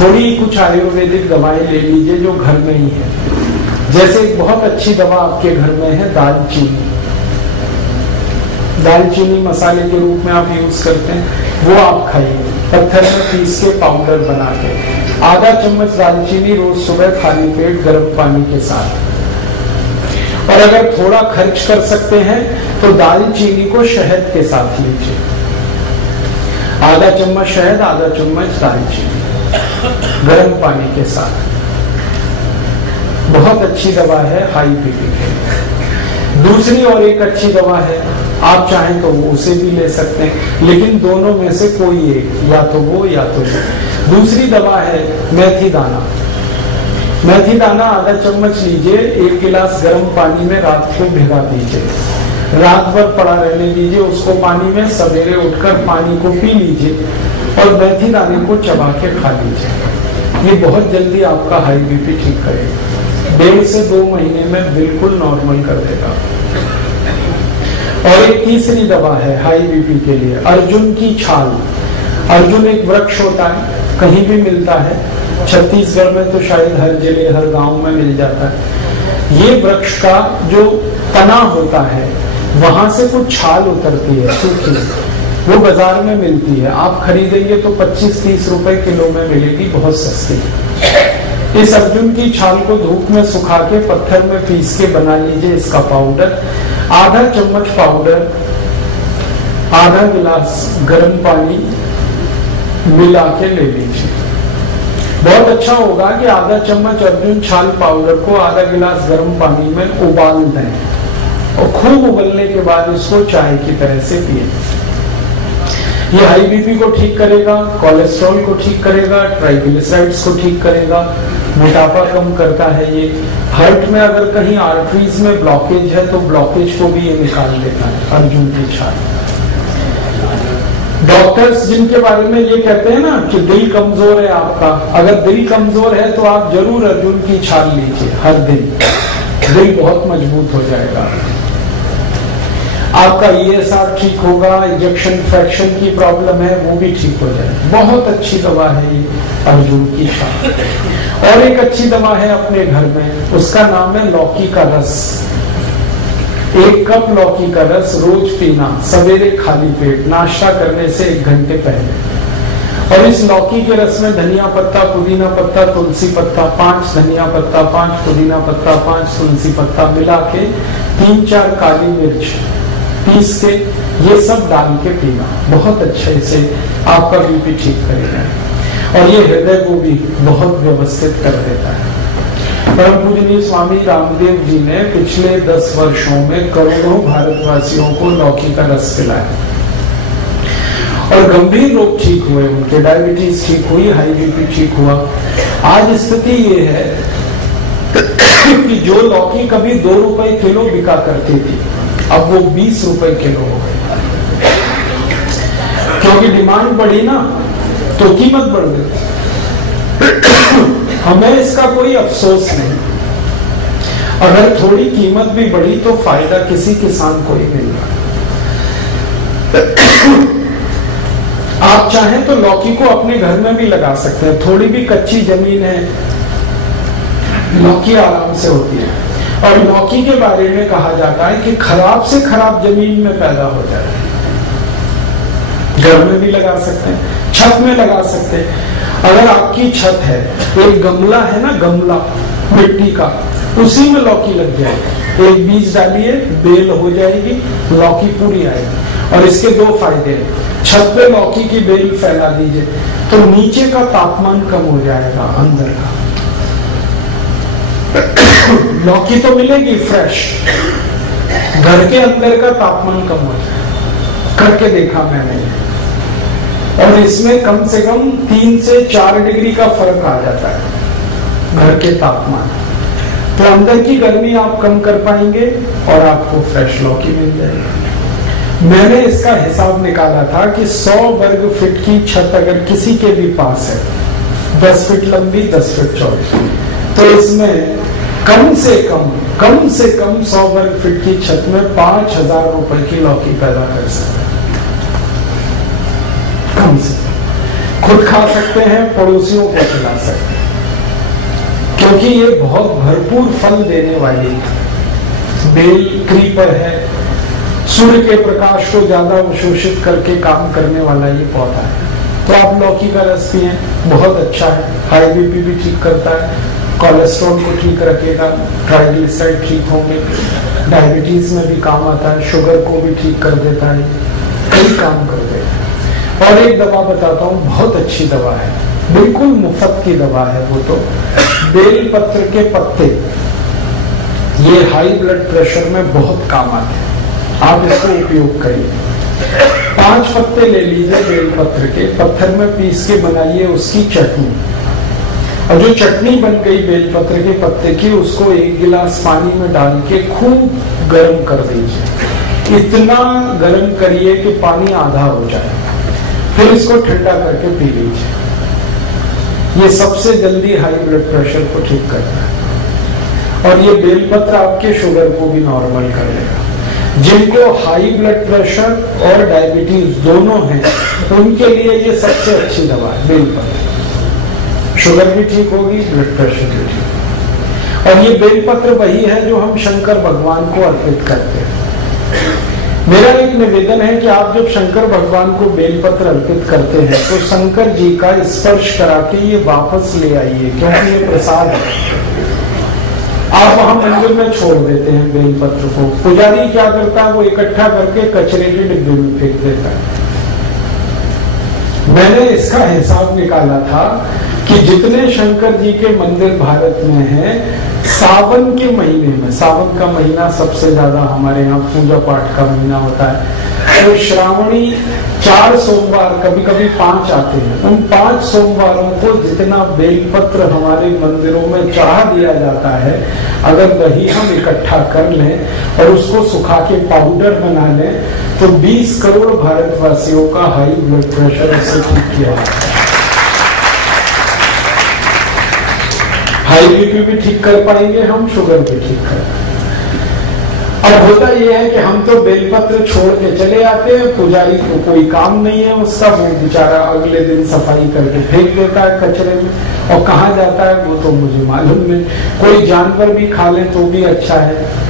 थोड़ी कुछ आयुर्वेदिक दवाएं ले लीजिए जो घर में ही है। जैसे एक बहुत अच्छी दवा आपके घर में है दालचीनी। दालचीनी मसाले के रूप में आप यूज करते हैं, वो आप खाइए पत्थर में पीस के पाउडर बना के। आधा चम्मच दालचीनी रोज सुबह खाली पेट गर्म पानी के साथ। और अगर थोड़ा खर्च कर सकते हैं तो दालचीनी को शहद के साथ लीजिए। आधा चम्मच शहद, आधा चम्मच दालचीनी गर्म पानी के साथ। बहुत अच्छी दवा है हाई बीपी के। दूसरी और एक अच्छी दवा है, आप चाहें तो वो उसे भी ले सकते हैं, लेकिन दोनों में से कोई एक, या तो वो या तो वो। दूसरी दवा है मेथी दाना। मेथी दाना आधा चम्मच लीजिए, 1 गिलास गर्म पानी में रात को भिगा दीजिए, रात भर पड़ा रहने दीजिए उसको पानी में। सवेरे उठकर पानी को पी लीजिए और मेथी दाने को चबा के खा लीजिए। ये बहुत जल्दी आपका हाई बीपी ठीक करेगा, 1.5 से 2 महीने में बिल्कुल नॉर्मल कर देगा। और एक तीसरी दवा है हाई बीपी के लिए, अर्जुन की छाल। अर्जुन एक वृक्ष होता है, कहीं भी मिलता है, छत्तीसगढ़ में तो शायद हर जिले हर गांव में मिल जाता है। ये वृक्ष का जो तना होता है वहां से कुछ छाल उतरती है सूखी, वो बाजार में मिलती है। आप खरीदेंगे तो 25-30 रुपए किलो में मिलेगी, बहुत सस्ती। इस अर्जुन की छाल को धूप में सुखा के पत्थर में पीस के बना लीजिए इसका पाउडर। आधा चम्मच पाउडर आधा गिलास गर्म पानी मिला के ले लीजिए। बहुत अच्छा होगा कि आधा चम्मच अर्जुन छाल पाउडर को आधा गिलास गर्म पानी में उबाल दें और खूब उबलने के बाद इसको चाय की तरह से पिए। ये हाई बीपी को ठीक करेगा, कोलेस्ट्रॉल को ठीक करेगा, ट्राइग्लिसराइड्स को ठीक करेगा, मोटापा कम करता है। ये हार्ट में अगर कहीं आर्टरीज में ब्लॉकेज है तो ब्लॉकेज को भी ये निकाल देता है अर्जुन की छाल। डॉक्टर्स जिनके बारे में ये कहते हैं ना कि दिल कमजोर है आपका, अगर दिल कमजोर है तो आप जरूर अर्जुन की छाल लीजिए हर दिन, दिल बहुत मजबूत हो जाएगा। आपका ESR ठीक होगा, इंजेक्शन फ्रैक्शन की प्रॉब्लम है वो भी ठीक हो जाएगी। बहुत अच्छी दवा है ये अर्जुन की छाल। और एक अच्छी दवा है अपने घर में, उसका नाम है लौकी का रस। 1 कप लौकी का रस रोज पीना, सवेरे खाली पेट, नाश्ता करने से 1 घंटे पहले। और इस लौकी के रस में धनिया पत्ता, पुदीना पत्ता, तुलसी पत्ता, 5 धनिया पत्ता, 5 पुदीना पत्ता, 5 तुलसी पत्ता मिला के 3-4 काली मिर्च पीस के ये सब डाल के पीना, बहुत अच्छे से आपका बीपी ठीक करेगा। और ये हृदय को भी बहुत व्यवस्थित कर देता है। परम पूजनीय स्वामी रामदेव जी ने पिछले 10 वर्षों में करोड़ों भारतवासियों को लौकी का रस पिलाया और गंभीर रोग ठीक हुए, उनके डायबिटीज ठीक हुई, हाई बीपी ठीक हुआ। आज स्थिति ये है कि जो लौकी कभी 2 रुपए किलो बिका करती थी अब वो 20 रुपए किलो हो गई, क्योंकि डिमांड बढ़ी ना तो कीमत बढ़ गई। हमें इसका कोई अफसोस नहीं, अगर थोड़ी कीमत भी बढ़ी तो फायदा किसी किसान को ही मिल रहा। आप चाहें तो लौकी को अपने घर में भी लगा सकते हैं, थोड़ी भी कच्ची जमीन है लौकी आराम से होती है। और लौकी के बारे में कहा जाता है कि खराब से खराब जमीन में पैदा हो जाए, घर में भी लगा सकते हैं, छत में लगा सकते हैं। अगर आपकी छत है, एक गमला है ना, गमला मिट्टी का, उसी में लौकी लग जाएगी, एक बीज डालिए, बेल हो जाएगी, लौकी पूरी आएगी। और इसके 2 फायदे हैं, छत पे लौकी की बेल फैला दीजिए तो नीचे का तापमान कम हो जाएगा, अंदर का लौकी तो मिलेगी फ्रेश, घर के अंदर का तापमान कम हो जाएगा। करके देखा मैंने, और इसमें कम से कम 3 से 4 डिग्री का फर्क आ जाता है घर के तापमान। तो अंदर की गर्मी आप कम कर पाएंगे और आपको फ्रेश लौकी मिल जाएगी। मैंने इसका हिसाब निकाला था कि 100 वर्ग फीट की छत अगर किसी के भी पास है, 10 फीट लंबी 10 फीट चौड़ी, तो इसमें कम से कम 100 वर्ग फीट की छत में 5,000 रुपए की लौकी पैदा कर सकते हैं, कम से खुद खा सकते हैं, पड़ोसियों को खिला सकते हैं, क्योंकि ये बहुत भरपूर फल देने वाली बेल क्रीपर है। सूर्य के प्रकाश को ज्यादा अवशोषित करके काम करने वाला ये पौधा है। तो आप लौकी का रस पिए, बहुत अच्छा है, हाई बीपी भी ठीक करता है, कोलेस्ट्रॉल को ठीक रखेगा, ट्राइग्लिसराइड ठीक होंगे, डायबिटीज में भी काम आता है, शुगर को भी ठीक कर देता है, कई काम कर देता है। और एक दवा बताता हूँ, बहुत अच्छी दवा है, बिल्कुल मुफ्त की दवा है वो तो, बेल पत्र के पत्ते, ये हाई ब्लड प्रेशर में बहुत काम आते हैं, आप इसको उपयोग करिए। 5 पत्ते ले लीजिए बेल पत्र के, पत्थर में पीस के बनाइए उसकी चटनी, और जो चटनी बन गई बेल पत्र के पत्ते की, उसको 1 गिलास पानी में डाल के खूब गर्म कर दीजिए। इतना गर्म करिए कि पानी आधा हो जाए, फिर इसको ठंडा करके पी लीजिए। ये सबसे जल्दी हाई ब्लड प्रेशर को ठीक करता है, और ये बेलपत्र आपके शुगर को भी नॉर्मल कर देगा। जिनको हाई ब्लड प्रेशर और डायबिटीज दोनों हैं, उनके लिए ये सबसे अच्छी दवा है बेलपत्र। शुगर भी ठीक होगी, ब्लड प्रेशर भी ठीक। और ये बेलपत्र वही है जो हम शंकर भगवान को अर्पित करते हैं। मेरा एक निवेदन है कि आप जब शंकर भगवान को बेलपत्र अर्पित करते हैं तो शंकर जी का स्पर्श करा के ये वापस ले आइए, क्योंकि ये प्रसाद है। आप वहां मंदिर में छोड़ देते हैं बेलपत्र को, पुजारी क्या करता है, वो इकट्ठा करके कचरे के डिब्बे में फेंक देता है। मैंने इसका हिसाब निकाला था कि जितने शंकर जी के मंदिर भारत में हैं, सावन के महीने में, सावन का महीना सबसे ज्यादा हमारे यहाँ पूजा पाठ का महीना होता है, तो श्रावणी 4 सोमवार, कभी कभी 5 आते हैं, उन 5 सोमवारों को जितना बेलपत्र हमारे मंदिरों में चढ़ा दिया जाता है, अगर वही हम इकट्ठा कर लें और उसको सुखा के पाउडर बना लें, तो 20 करोड़ भारतवासियों का हाई ब्लड प्रेशर इससे ठीक किया जाता है। हाई बीपी भी ठीक कर पाएंगे हम, शुगर भी ठीक कर पाएंगे। अब होता यह है कि हम तो बेलपत्र छोड़ के चले आते हैं, पुजारी को कोई काम नहीं है उसका, वो बेचारा अगले दिन सफाई करके फेंक देता है कचरे में, और कहाँ जाता है वो तो मुझे मालूम नहीं। कोई जानवर भी खा ले तो भी अच्छा है।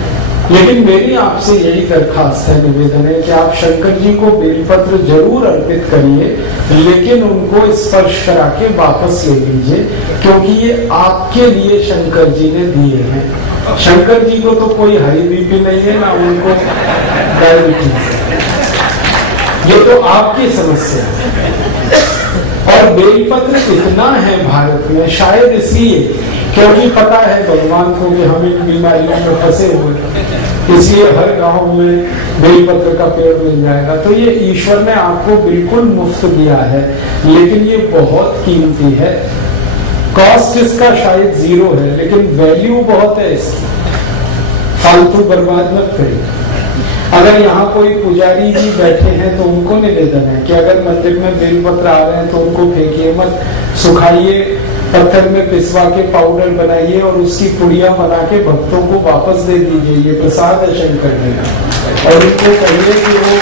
लेकिन मेरी आपसे यही दरखास्त है, निवेदन है कि आप शंकर जी को बेलपत्र जरूर अर्पित करिए, लेकिन उनको स्पर्श करा के वापस ले लीजिए, क्योंकि ये आपके लिए शंकर जी ने दिए हैं। शंकर जी को तो कोई हाई बीपी नहीं है, ना उनको डायबिटीज है, ये तो आपकी समस्या है। और बेलपत्र इतना है भारत में, शायद इसलिए क्योंकि पता है भगवान को कि हम इन बीमारियों में फंसे हुए, इसलिए हर गांव में बेलपत्र का पेड़ मिल जाएगा। तो ये ईश्वर ने आपको बिल्कुल मुफ्त दिया है, लेकिन ये बहुत कीमती है। कॉस्ट इसका शायद 0 है, लेकिन वैल्यू बहुत है इसकी, फालतू बर्बाद मत करिए। अगर यहाँ कोई पुजारी जी बैठे हैं तो उनको निवेदन है कि अगर मंदिर में बेलपत्र आ रहे हैं तो उनको फेंकिए मत, सुखाइए, पत्थर में पिसवा के पाउडर बनाइए और उसकी पुड़िया बना के भक्तों को वापस दे दीजिए, ये प्रसाद है शंकर जी का। और उनको कहिए कि वो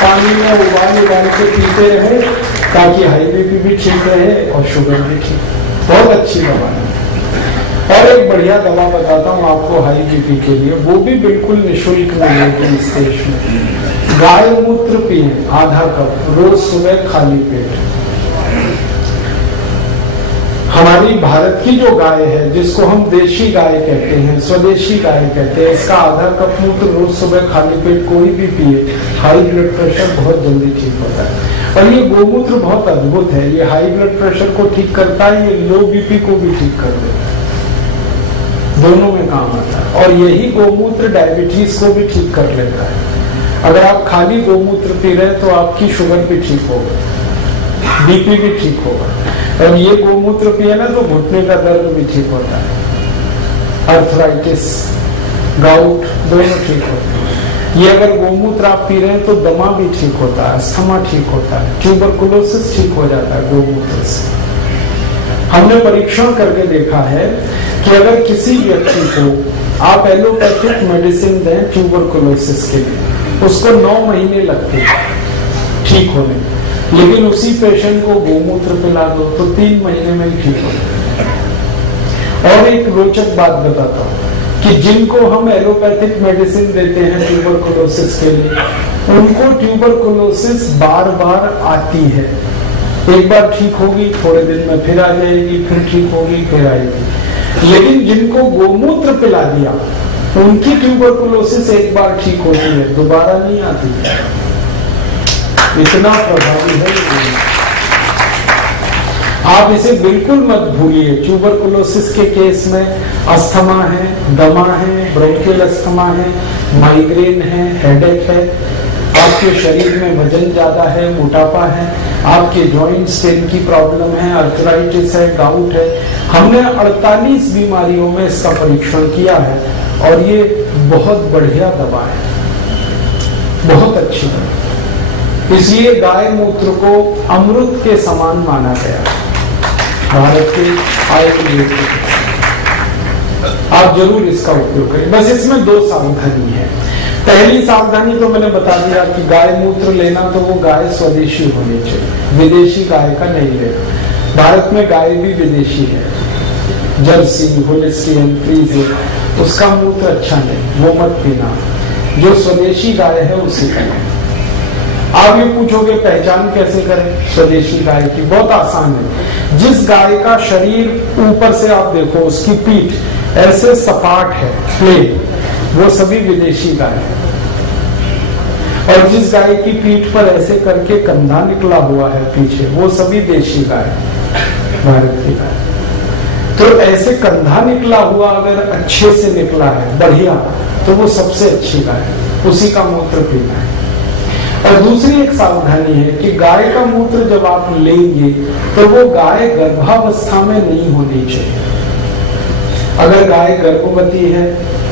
पानी में उबाल के पीते रहे, ताकि हाई बीपी भी ठीक रहे और शुगर भी ठीक। बहुत अच्छी दवा है। और एक बढ़िया दवा बताता हूँ आपको हाई बीपी के लिए, वो भी बिल्कुल निःशुल्क मिलेगी इस देश में। गाय मूत्र पिए आधा कप रोज सुबह खाली पेट। हमारी भारत की जो गाय है, जिसको हम देशी गाय कहते हैं, स्वदेशी गाय कहते हैं, इसका आधा कप मूत्र रोज सुबह खाली पेट कोई भी पिए, हाई ब्लड प्रेशर बहुत जल्दी ठीक होता है। और ये गोमूत्र बहुत अद्भुत है, ये हाई ब्लड प्रेशर को ठीक करता है, ये लो बीपी को भी ठीक कर देता है, दोनों में काम आता है। और यही गोमूत्र डायबिटीज को भी ठीक कर लेता है। अगर आप खाली गोमूत्र पी रहे हैं तो आपकी शुगर भी ठीक होगा, बीपी भी ठीक होगा। और ये गोमूत्र पिए ना तो घुटने का दर्द भी ठीक होता है, अर्थराइटिस, गाउट दोनों ठीक होते हैं। ये अगर गोमूत्र आप पी रहे हैं तो दमा भी ठीक होता है, अस्थमा ठीक होता है, ट्यूबरकुलोसिस ठीक हो जाता है गोमूत्र से। हमने परीक्षण करके देखा है कि अगर किसी व्यक्ति को आप एलोपैथिक मेडिसिन दें ट्यूबरकुलोसिस के लिए, उसको 9 महीने लगते हैं ठीक होने, लेकिन उसी पेशेंट को गोमूत्र पिला दो तो 3 महीने में ठीक हो जाए। और एक रोचक बात बताता हूँ कि जिनको हम एलोपैथिक मेडिसिन देते हैं ट्यूबरकुलोसिस के लिए, उनको ट्यूबरकुलोसिस बार बार आती है। एक बार ठीक होगी, थोड़े दिन में फिर आ जाएगी, फिर ठीक होगी, फिर आएगी। लेकिन जिनको गोमूत्र पिला दिया, उनकी ट्यूबरकुलोसिस एक बार ठीक होती है, दोबारा नहीं आती। इतना प्रभावी है। आप इसे बिल्कुल मत भूलिए। ट्यूबरकुलोसिस के केस में अस्थमा है, दमा है, ब्रोंकियल अस्थमा है, माइग्रेन है, हेडेक है, आपके शरीर में वजन ज्यादा है, मोटापा है, आपके जॉइंट स्टेन की प्रॉब्लम है, अर्थराइटिस है, गाउट है। हमने 48 बीमारियों में इसका परीक्षण किया है और ये बहुत बढ़िया दवा है, बहुत अच्छी दवा। इसलिए गाय मूत्र को अमृत के समान माना गया भारत के आयुर्वेद। आप जरूर इसका उपयोग करें। बस इसमें 2 सावधानी है। पहली सावधानी तो मैंने बता दिया कि गाय मूत्र लेना तो वो गाय स्वदेशी होनी चाहिए, विदेशी गाय का नहीं लेना। भारत में गाय भी विदेशी है, जर्सी, होलिस्टीन, फ्रीजियन, उसका मूत्र अच्छा नहीं, वो मत पीना। जो स्वदेशी गाय है उसी का लेना। आप ये पूछोगे पहचान कैसे करें स्वदेशी गाय की? बहुत आसान है। जिस गाय का शरीर ऊपर से आप देखो, उसकी पीठ ऐसे सपाट है, प्लेन, वो सभी विदेशी गाय है। और जिस गाय की पीठ पर ऐसे करके कंधा निकला हुआ है पीछे, वो सभी देशी गाय, भारत की गाय। तो ऐसे कंधा निकला हुआ अगर अच्छे से निकला है, बढ़िया, तो वो सबसे अच्छी गाय है, उसी का मूत्र पीना है। और दूसरी एक सावधानी है कि गाय का मूत्र जब आप लेंगे तो वो गाय गर्भावस्था में नहीं होनी चाहिए। अगर गाय गर्भवती है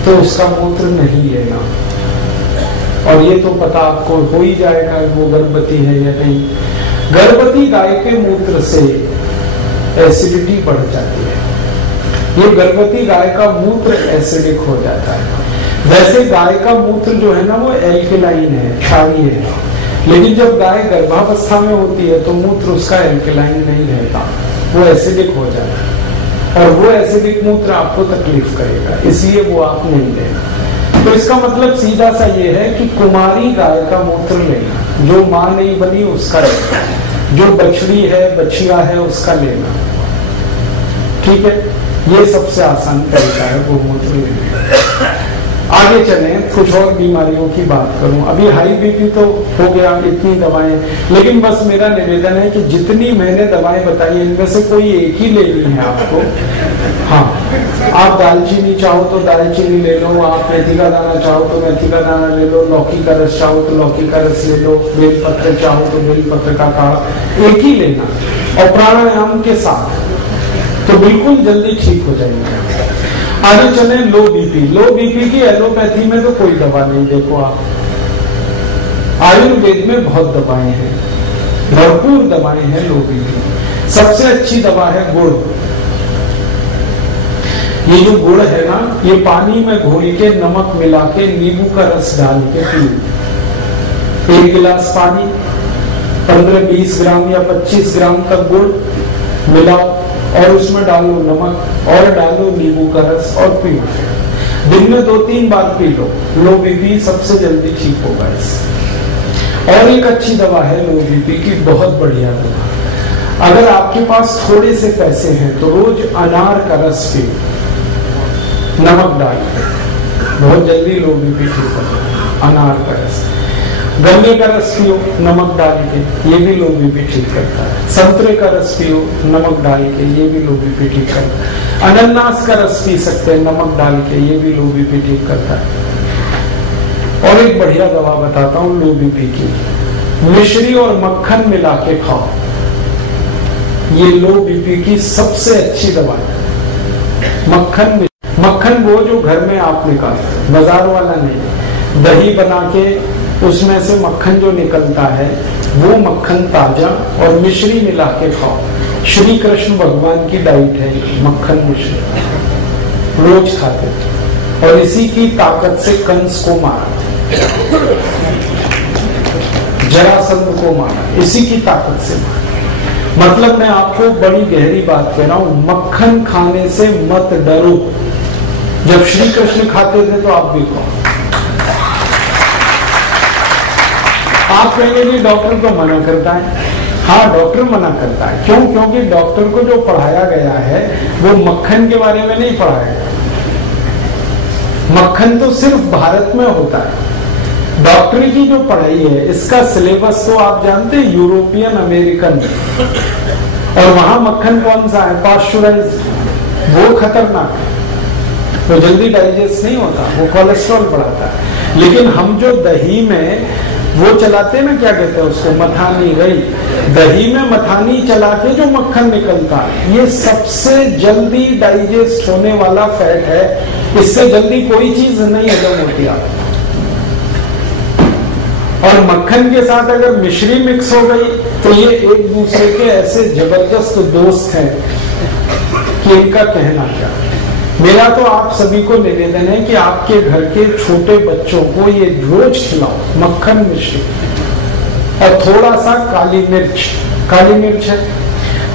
तो उसका मूत्र नहीं लेना। और ये तो पता आपको हो ही जाएगा वो गर्भवती है या नहीं। गर्भवती गाय के मूत्र से एसिडिटी बढ़ जाती है। ये गर्भवती गाय का मूत्र एसिडिक हो जाता है। वैसे गाय का मूत्र जो है ना वो एल्कलाइन है, क्षारीय है, लेकिन जब गाय गर्भावस्था में होती है तो मूत्र उसका एल्कलाइन नहीं रहता, वो एसिडिक हो जाता है। और वो एसिडिक मूत्र आपको तकलीफ करेगा, इसलिए वो आप नहीं लेना। तो इसका मतलब सीधा सा ये है कि कुमारी गाय का मूत्र लेना, जो मां नहीं बनी उसका लेना, जो बछड़ी है, बछिया है, उसका लेना। ठीक है, ये सबसे आसान तरीका है गोमूत्र लेने। आगे चले, कुछ और बीमारियों की बात करूं। अभी हाई बीपी तो हो गया, इतनी दवाएं, लेकिन बस मेरा निवेदन है कि जितनी मैंने दवाएं बताई इनमें से कोई एक ही लेनी है आपको। हाँ, आप दालचीनी चाहो तो दालचीनी ले लो, आप मेथी का दाना चाहो तो मेथी का दाना ले लो, लौकी का रस चाहो तो लौकी का रस ले लो, बेलपत्र चाहो तो बेलपत्र का काढ़ा, एक ही लेना और प्राणायाम के साथ, तो बिल्कुल जल्दी ठीक हो जाएंगे। आगे चले, लो बीपी। लो बीपी की एलोपैथी में तो कोई दवा नहीं। देखो आप, आयुर्वेद में बहुत दवाएं हैं, भरपूर दवाएं हैं लो बीपी। सबसे अच्छी दवा है गुड़। ये जो गुड़ है ना, ये पानी में घोल के नमक मिला के नींबू का रस डाल के पियो। 1 गिलास पानी, 15-20 ग्राम या 25 ग्राम तक गुड़ मिलाओ और उसमें डालो नमक और डालो नींबू का रस और पियो। दिन में 2-3 बार पी लो, लो बीपी सबसे जल्दी ठीक होगा इससे। और एक अच्छी दवा है लो बीपी की, बहुत बढ़िया दवा। अगर आपके पास थोड़े से पैसे हैं तो रोज अनार का रस पियो, नमक डाल के, बहुत जल्दी लो बीपी ठीक होगा। अनार का रस, गन्ने का रस पियो नमक डाल के, ये भी लो बीपी ठीक करता है। संतरे का रस पियो नमक डाल के, ये भी लो बीपी ठीक करता है। अनानास का रस पी सकते हैं नमक डाल के, ये भी लो बीपी ठीक करता है। और एक बढ़िया दवा बताता हूँ लो बीपी की, मिश्री और मक्खन मिला के खाओ। ये लो बीपी की सबसे अच्छी दवा है। मक्खन वो जो घर में आप निकालते, बाजार वाला नहीं। दही बना के उसमें से मक्खन जो निकलता है वो मक्खन ताजा, और मिश्री मिला के खाओ। श्री कृष्ण भगवान की डाइट है मक्खन मिश्री, रोज खाते थे और इसी की ताकत से कंस को मारा। जरासंध को मारा, इसी की ताकत से मारा। मतलब मैं आपको बड़ी गहरी बात कह रहा हूं, मक्खन खाने से मत डरो। जब श्री कृष्ण खाते थे तो आप भी खाओ। आप कहेंगे कि डॉक्टर तो मना करता है। हाँ, डॉक्टर मना करता है। क्यों? क्योंकि डॉक्टर को जो पढ़ाया गया है वो मक्खन के बारे में नहीं पढ़ाया गया। मक्खन तो सिर्फ भारत में होता है। डॉक्टरी की जो पढ़ाई है इसका सिलेबस तो आप जानते हैं, यूरोपियन अमेरिकन, और वहां मक्खन कौन सा है? पाश्चराइज्ड। वो खतरनाक है, वो जल्दी डाइजेस्ट नहीं होता, वो कोलेस्ट्रॉल बढ़ाता है। लेकिन हम जो दही में वो चलाते हैं ना, क्या कहते हैं उसको, मथानी रही, दही में मथानी चला के जो मक्खन निकलता है, ये सबसे जल्दी डाइजेस्ट होने वाला फैट है। इससे जल्दी कोई चीज नहीं हजम होती आप। और मक्खन के साथ अगर मिश्री मिक्स हो गई तो ये एक दूसरे के ऐसे जबरदस्त दोस्त हैं कि इनका कहना क्या। मेरा तो आप सभी को निवेदन है कि आपके घर के छोटे बच्चों को ये रोज खिलाओ, मक्खन मिश्री और थोड़ा सा काली मिर्च। काली मिर्च है,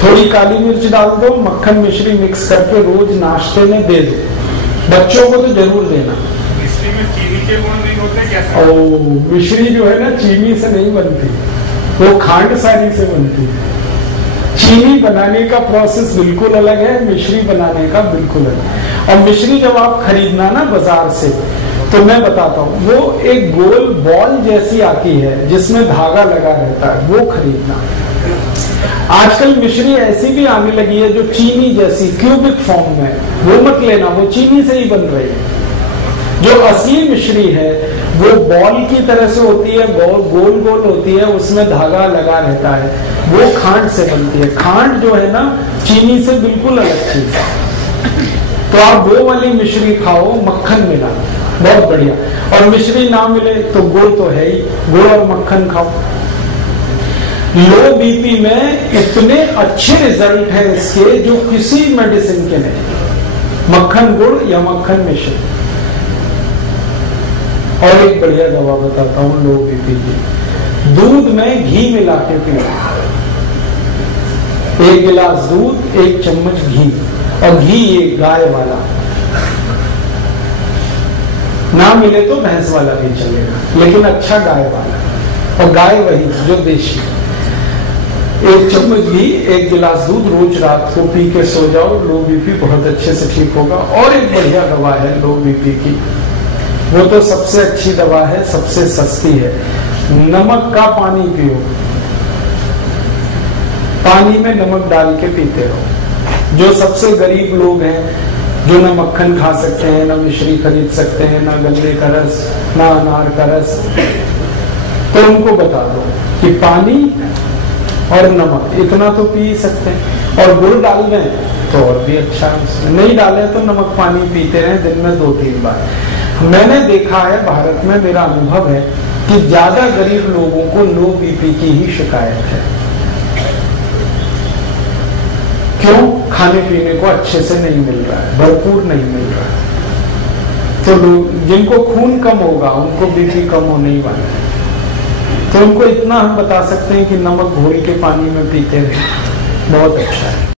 थोड़ी काली मिर्च डाल दो, मक्खन मिश्री मिक्स करके रोज नाश्ते में दे दो। बच्चों को तो जरूर देना। मिश्री में चीनी के गुण नहीं होते क्या? मिश्री जो है ना चीनी से नहीं बनती, वो खांड सारी से बनती है। चीनी बनाने का प्रोसेस बिल्कुल अलग है, मिश्री बनाने का बिल्कुल अलग। और मिश्री जब आप खरीदना ना बाजार से, तो मैं बताता हूँ, वो एक गोल बॉल जैसी आती है जिसमें धागा लगा रहता है, वो खरीदना। आजकल मिश्री ऐसी भी आने लगी है जो चीनी जैसी क्यूबिक फॉर्म में, वो मत लेना, वो चीनी से ही बन रही है। जो असली मिश्री है वो बॉल की तरह से होती है, गोल गोल होती है, उसमें धागा लगा रहता है, वो खांड से बनती है। खांड जो है ना चीनी से बिल्कुल अलग चीज है। तो आप वो वाली मिश्री खाओ, मक्खन मिला, बहुत बढ़िया। और मिश्री ना मिले तो गुड़ तो है ही, गुड़ और मक्खन खाओ। लो बीपी में इतने अच्छे रिजल्ट हैं इसके जो किसी मेडिसिन के नहीं। मक्खन गुड़ या मक्खन मिश्री। और एक बढ़िया दवा बताता हूं लो बीपी की। दूध में घी मिला के पियो, 1 गिलास दूध, 1 चम्मच घी, और घी ये गाय वाला, ना मिले तो भैंस वाला भी चलेगा, लेकिन अच्छा गाय वाला, और गाय वही जो देशी। 1 चम्मच घी, 1 गिलास दूध, रोज रात को पी के सो जाओ, लो बीपी बहुत अच्छे से ठीक होगा। और एक बढ़िया दवा है लो बीपी की, वो तो सबसे अच्छी दवा है, सबसे सस्ती है। नमक का पानी पियो, पानी में नमक डाल के पीते रहो। जो सबसे गरीब लोग हैं, जो ना मक्खन खा सकते हैं, ना मिश्री खरीद सकते हैं, ना गन्ने का रस, ना अनार का रस, तो उनको बता दो कि पानी और नमक इतना तो पी सकते हैं। और गुड़ डाल दें तो और भी अच्छा है, नहीं डालें तो नमक पानी पीते रहें दिन में 2-3 बार। मैंने देखा है भारत में, मेरा अनुभव है कि ज्यादा गरीब लोगों को लो बीपी की ही शिकायत है। क्यों? खाने पीने को अच्छे से नहीं मिल रहा है, भरपूर नहीं मिल रहा है। तो लोग जिनको खून कम होगा उनको बीपी कम होने ही वाला है। तो उनको इतना हम बता सकते हैं कि नमक घोल के पानी में पीते हैं, बहुत अच्छा है।